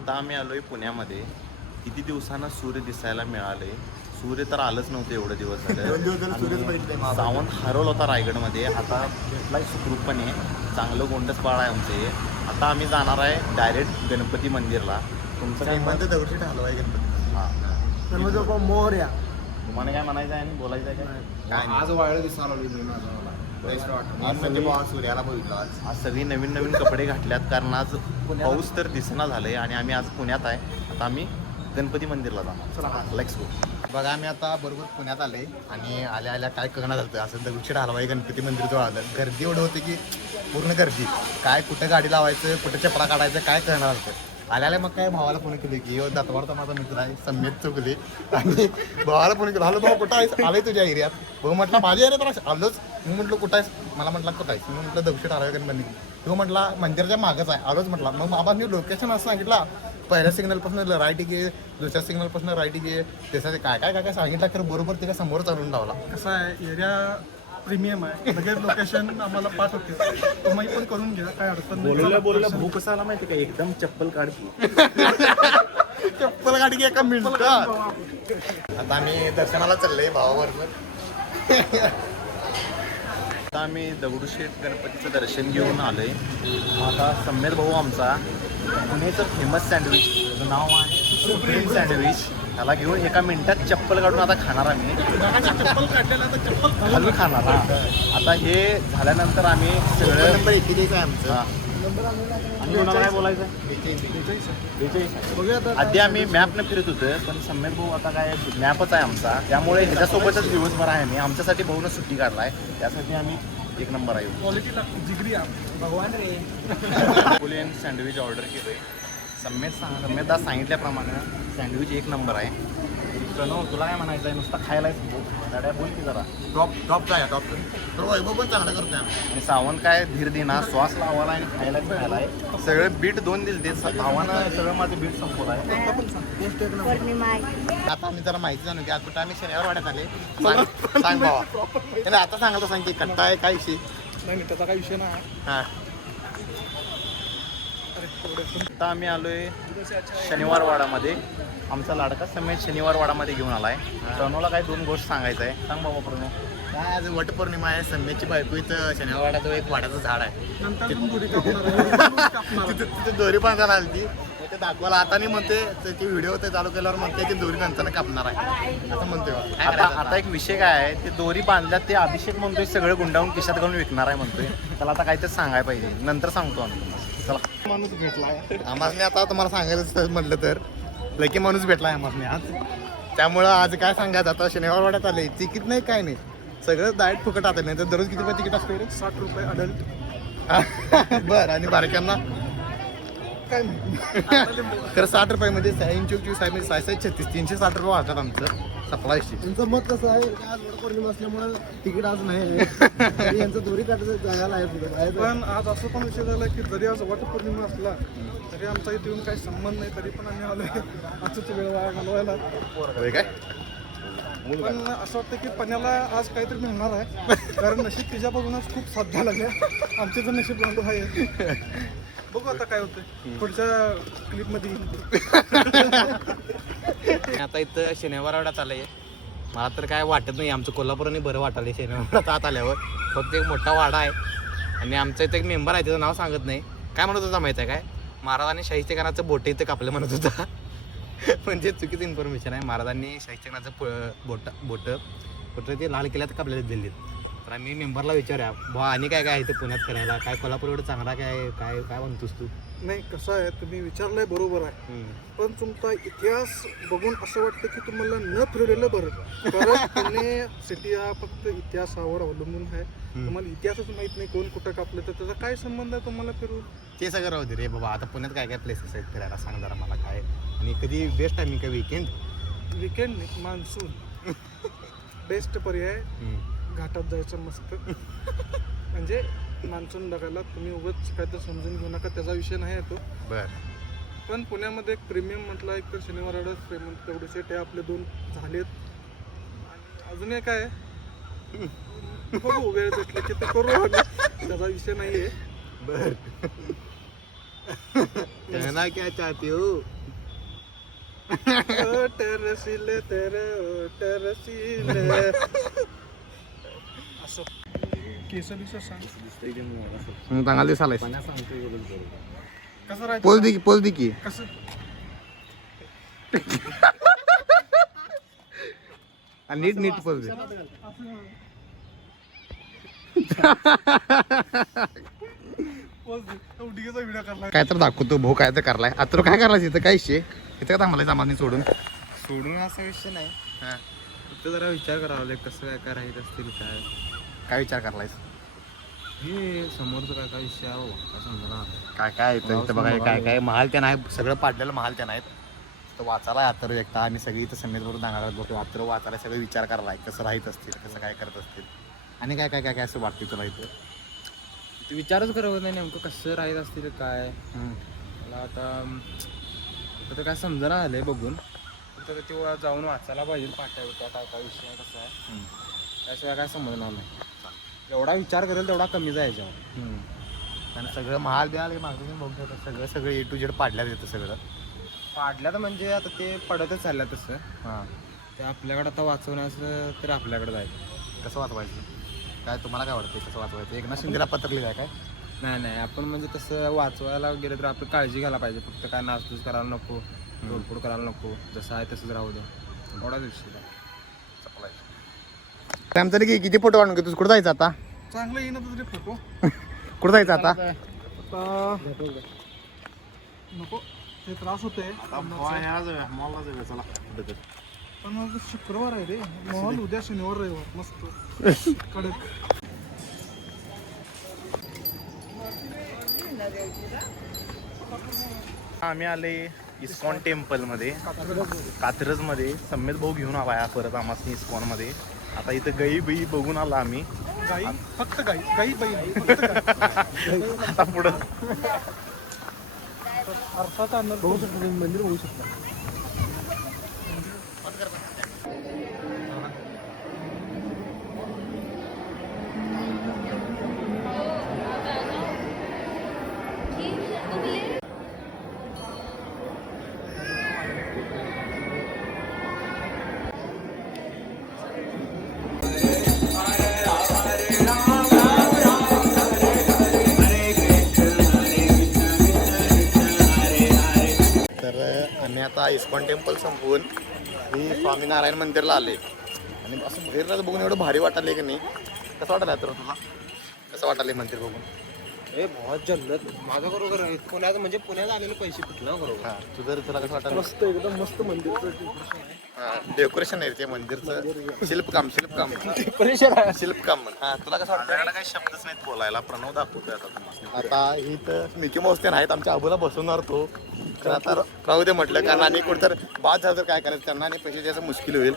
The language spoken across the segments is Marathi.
आता आम्ही आलोय पुण्यामध्ये. किती दिवसानं सूर्य दिसायला मिळाले. सूर्य तर आलंच नव्हतं एवढे दिवस झालं. सावंत हरवला होता रायगडमध्ये, आता भेटलाय सुखरूपपणे. चांगलं गोंडस बाळ आहे आमचे. आता आम्ही जाणार आहे डायरेक्ट गणपती मंदिरला. तुमचं काही मत? दगडूशेठ हलवाई गणपती. हां, मोरया. तुम्हाला काय म्हणायचं आहे आणि बोलायचं आहे काय? आज वाळलं दिसायला सूर्याला बघितलं आज सगळी नवीन नवीन कपडे घातल्यात, कारण आज पाऊस तर दिसना झालंय आणि आम्ही आज पुण्यात आहे. आता आम्ही गणपती मंदिरला जाणार. Let's go. बघा आम्ही आता बरोबर पुण्यात आले आणि आल्या आल्या काय करणार झालं असं दगडूशेठ हलवाई गणपती मंदिरजवळ आलं. गर्दी एवढं होती की पूर्ण गर्दी. काय कुठं गाडी लावायचं, कुठं चपला काढायचं, काय करणार होतं. आल्याला मग काय भावाला फोन केले की दातवाडचा माझा मित्र आहे सम्यक चौगले, आणि भावाला फोन केला, हॅलो भाऊ कुठं आहेस, आलाय तुझ्या एरियात. भाऊ म्हटलं माझ्या एरियात आलोच. मी म्हटलं कुठं आहेस, मला म्हटलं कुठं आहेस. मी म्हटलं दगडूशेठ हलवाई गणपती. तो म्हटला मंदिराच्या मागच आहे, आलोच म्हटला. मग बाबांनी लोकेशन असं सांगितलं, पहिल्या सिग्नलपासून राईट घे, दुसऱ्या सिग्नलपासून राईट घे, त्यासाठी काय काय काय काय सांगितलं, खरं बरोबर त्याच्या समोर चालून लावला. कसं आहे, एरिया प्रीमियम आहे, लगेच लोकेशन आम्हाला पाठवते, तुम्ही पण करून घ्या, काय अडचण नाही. बोललं भाऊ कसं आला माहिती का, एकदम चप्पल काढतो. चप्पल गाडी एका मिनिट. आता आम्ही दर्शनाला चाललोय भावाबरोबर. आता आम्ही दगडूशेठ गणपतीचं दर्शन घेऊन आलोय. आता सम्यक भाऊ आमचा पुण्याचं फेमस सँडविच, त्याचं नाव आहे सुप्रीम सँडविच, त्याला घेऊन एका मिनिटात चप्पल काढून आता खाणार आम्ही. चप्पल काढलेला तर चप्पल खालून खाणार. आता हे झाल्यानंतर आम्ही सगळं नंबर 41 आहे आमचं. आणि कोणाला काय बोलायचं? 42. बघूया आता. आधी आम्ही मॅपनं फिरत होतो, पण सम्यक भाऊ आता काय मॅपच आहे आमचा, त्यामुळे ह्याच्यासोबतच दिवसभर आहे. आम्ही आमच्यासाठी भाऊनं सुट्टी काढलाय, त्यासाठी आम्ही एक नंबर आहे. क्वालिटी लागते, जिगरी आहे. भगवान रे. नेपोलियन सँडविच ऑर्डर केलं आहे. सम्यकदा सांगितल्याप्रमाणे सँडविच एक नंबर आहे. प्रणव तुला काय म्हणायचं आहे, नुसता खायलाच गाड्या बोल की जरा. टॉप काय टॉप तर वैभव पण चांगला करतोय. आणि सावंत काय धीर देना, श्वास लावायला आणि खायलाच खायलाय. सगळं बीट 2 दिले, भावानं सगळं माझं बीट संपवलं आहे. आता आम्ही जरा माहिती जाणू की कुठं आम्ही शनिवार वाड्यात आले. सांग भावा, त्याला आता सांगायला सांग की कट्टा आहे काय विषय. नाही त्याचा काही विषय नाही. हां, आता आम्ही आलोय शनिवार वाडामध्ये. आमचा लाडका समेत शनिवार वाडामध्ये घेऊन आलाय. प्रणवला काय 2 गोष्ट सांगायचं आहे, सांग बाबा प्रणव. काय आज वटपौर्णिमा आहे. सम्यकची बायको इथं शनिवार वाड्यात एक वाड्याचं झाड आहे, नंतर पण दोरी कापणार. तिथे दोरी बांधायला आली ती. ते दाखवायला आता नाही म्हणते, त्याची व्हिडिओ ते चालू केल्यावर म्हणते की दोरी नंतर कापणार आहे असं म्हणतोय. आता एक विषय काय आहे, ते दोरी बांधल्यात, ते अभिषेक म्हणतोय सगळं गुंडाळून खिशात घालून विकणार आहे म्हणतोय. त्याला आता काहीतरी सांगायला पाहिजे, नंतर सांगतो आम्ही. चला, माणूस भेटलाय आम्हाला. आता तुम्हाला सांगायचं म्हटलं तर लकी माणूस भेटलाय आम्हाला आज. त्यामुळं आज काय सांगायचं, आता शनिवार वाड्यात आले, तिकीट नाही काय नाही, सगळं डायरेक्ट फुकट आता. नाही तर दररोज किती पण तिकीट असतं रे? 60 रुपये अडल्ट. बरं, आणि बारक्यांना काय खरं 60 रुपयामध्ये 36 360 रुपये वाटतात आमचं सप्लायशी. तुमचं मत कसं आहे? आज वटपौर्णिमा असल्यामुळे तिकीट आज नाही, यांचं दोरी काढायचं जागायला आहे. पण आज असं पण विषय झाला की जरी आज वटपौर्णिमा असला तरी आमचा इथे येऊन काही संबंध नाही, तरी पण आम्ही आलोय आजची वेळ वाया घालवायला. काय पण असं वाटतं की पण्याला आज काहीतरी मिळणार आहे, कारण नशीब तिच्या बघूनच खूप साथ द्यायला लागल्या. आमचे तर नशीब रांडू आहे. बघू आता काय होतं पुढच्या क्लिपमध्ये. आता इथं शनिवार वाड्यात आलंय. मला तर काय वाटत नाही, आमचं कोल्हापूरने बरं वाटायला शनिवार वाड्यात आत आल्यावर. फक्त एक मोठा वाडा आहे आणि आमचा इथं एक मेंबर आहे, त्याचं नाव सांगत नाही. काय म्हणत होता माहिती आहे काय, महाराजांनी शाहिस्तेखानाचं बोट इथं कापलं म्हणत होता. म्हणजे चुकीचं इन्फॉर्मेशन आहे. महाराजांनी शाहिस्तेखानाचं बोट ते लाल किल्ल्यात कापलेले दिल्लीत. तर आम्ही मेंबरला विचारूया, भाऊ आणि काय काय आहे इथं पुण्यात करायला, काय कोल्हापूर एवढं चांगला काय काय काय म्हणतोस तू? नाही कसं आहे, तुम्ही विचारलंय बरोबर आहे, पण तुमचा इतिहास बघून असं वाटतं की तुम्हाला न फिरलेलं बरं. कारण पुणे सिटी हा फक्त इतिहासावर अवलंबून आहे. तुम्हाला इतिहासच माहित नाही कोण कुठं कापलं, तर त्याचा काय संबंध आहे तुम्हाला फिरून? ते सगळं राहू दे रे बाबा. आता पुण्यात काय काय प्लेसेस आहेत फिरायला, सांग जरा मला. काय आणि कधी बेस्ट आहे मी काय वीकेंड नाही, मान्सून बेस्ट पर्याय. घाटात जायचं मस्त. म्हणजे मान्सून बघायला तुम्ही उगाच काय तर समजून घेऊ नका, त्याचा विषय नाही आहे तो. बर. पण पुण्यामध्ये एक प्रीमियम म्हटलं, एक तर शनिवार वाडाच प्रीमियम, तेवढेशेट हे आपले 2 झालेत. आणि अजून एक आहे, बघू वेळ भेटले की ते करू आम्ही, त्याचा विषय नाही आहे. बर. कहना क्या चाहती हो ओट रसील तर ओट रसील असं केस बिस सांग चांगला दिसालाय कसं राहायचं पोच दे की कसं नीट नीट पोच दे उडीचा व्हिडिओ करला काय तर दाखवतो भाऊ काय तर करलाय आता तो काय करायचं इथं काय विषय इथं काय थांबलाय सामान्य सोडून सोडून असा विषय नाही हा. फक्त जरा विचार करावा लागेल कसं काय काय राहीत असतील काय काय विचार करलायस हे समोरचं काय काय विषय आहे हो, काय समजा काय काय इथं इथं बघा काय काय महाल त्या नाही सगळं पाडलेलं महाल त्या नाहीत तर वाचायला यात्र एकटा आणि सगळी इथं समेत बरोबर दांगाला बघतो यात्र वाचायला सगळं विचार करायला कसं राहत असतील कसं काय करत असतील आणि काय काय काय काय असं वाटतं तुला इथं ते विचारच करत नाही नेमकं कसं राहीत असतील काय मला आता काय समजना आलंय बघून फक्त ते जाऊन वाचायला पाहिजे पाट्या बिट्या काय काय विषय आहे, कसं आहे त्याशिवाय काय समजणार नाही एवढा विचार करेल तेवढा कमी जायच्यावर आणि सगळं महाल बिहाल मागून बघू शकतो सगळं सगळं ए टू जेड पाडल्यात येतं सगळं पाडल्यात म्हणजे आता ते पडतच चाललं तसं हां ते आपल्याकडे आता वाचवण्याचं तर आपल्याकडे जायचं कसं वाचवायचं काय तुम्हाला काय वाटतं कसं वाचवायचं एकनाथ शिंदेला पत्र लिहिलं काय नाही आपण म्हणजे तसं वाचवायला गेलं तर आपण काळजी घ्यायला पाहिजे फक्त काय नासधूस करायला नको तोडफोड करायला नको जसं आहे तसंच राहू दे एवढाच विषय टाइम तरी किती फोटो काढून घेतोस कुठं जायचं आता चांगलं येईन तुझे फोटो कुठं जायचं आता नको ते त्रास होते पण मग शुक्रवार आहे रे मॉल उद्या शनिवार रविवार मस्त कडक आम्ही आले इस्कॉन टेम्पलमध्ये कात्रजमध्ये सम्मेत भाऊ घेऊन आला परत आम्हाला इस्कॉनमध्ये आता इथं गाई बिई बघून आला आम्ही गाई फक्त गाई गाई बाई नाही, फक्त गाई. आता पुढं अर्थात बघू शकतो मंदिर बघू शकता तर आम्ही आता इस्कॉन टेम्पल संपवून ही स्वामीनारायण मंदिरला आले आणि असं बाहेर बघून एवढं भारी वाटायला की नाही कसं वाटायला तर तुला कसं वाटायला मंदिर बघून हे बहुत जल्लत माझं बरोबर आहे पुण्यात म्हणजे पुण्यात आलेले पैसे कुठला बरोबर हां तुला कसं वाटायला मस्त एकदम मस्त मंदिर डेकोरेशन आहे ते मंदिरचं शिल्पकाम हां तुला कसं वाटतं आपल्याकडे काही शब्दच नाहीत बोलायला प्रणव दाखवतोय आता तुम्हाला आता ही तर मिकी माऊस ते नाहीत आमच्या आबूला बसवणार तो तर आता राहू दे म्हटलं कारण आणि कुठं तर बाद झालं तर काय करायचं त्यांना आणि पैसे द्यायचं मुश्किल होईल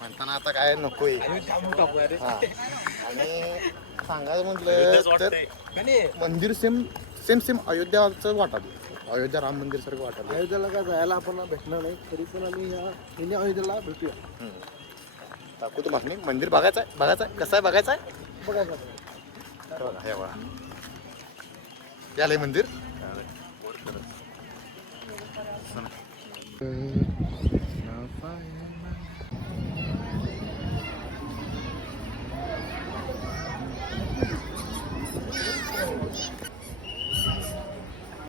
म्हणताना आता काय नको आहे हां आणि सांगायचं म्हटलं तर मंदिर सेम अयोध्याचं वाटालं अयोध्या राम मंदिर सारखं वाटालं अयोध्येला काय जायला आपण भेटणार नाही तरी पण आम्ही ह्या अयोध्येला भेटूया दाखवतो मग मी मंदिर बघायचं आहे कसं आहे बघायचं आहे बघा बघा हे बघा यालंय मंदिर